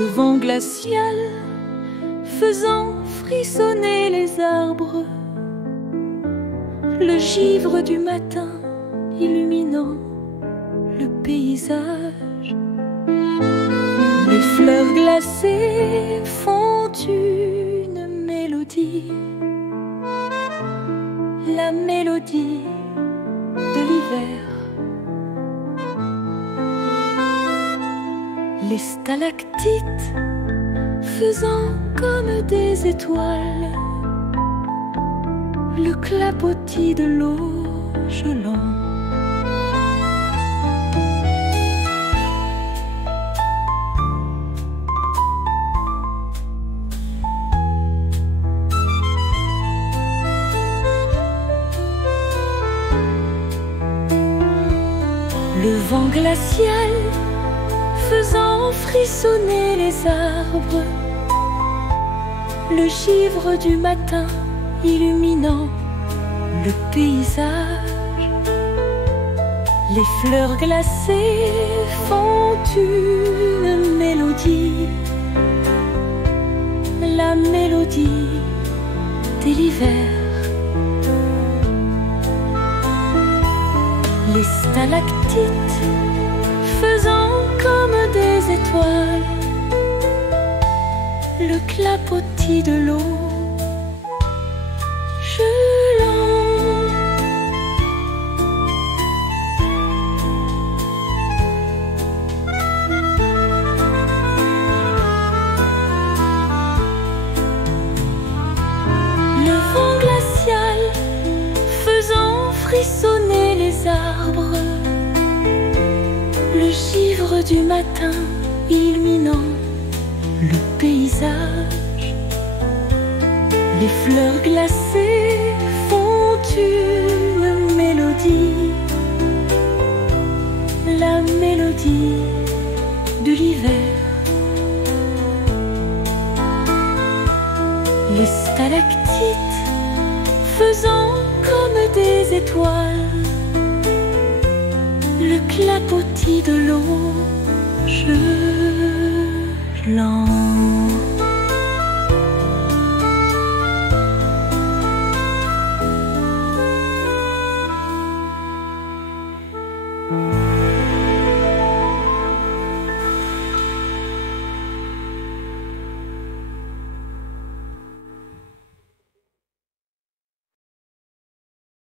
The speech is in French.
Le vent glacial faisant frissonner les arbres, le givre du matin illuminant le paysage. Les fleurs glacées font une mélodie, la mélodie de l'hiver. Les stalactites faisant comme des étoiles, le clapotis de l'eau gelant. Le vent glacial faisant frissonner les arbres, le givre du matin illuminant le paysage. Les fleurs glacées font une mélodie, la mélodie de l'hiver. Les stalactites faisant comme des étoiles, le clapotis de l'eau gelant. Le vent glacial faisant frissonner les arbres, le givre du matin illuminant le paysage. Les fleurs glacées font une mélodie, la mélodie de l'hiver. Les stalactites faisant comme des étoiles, le clapotis de l'eau gelant.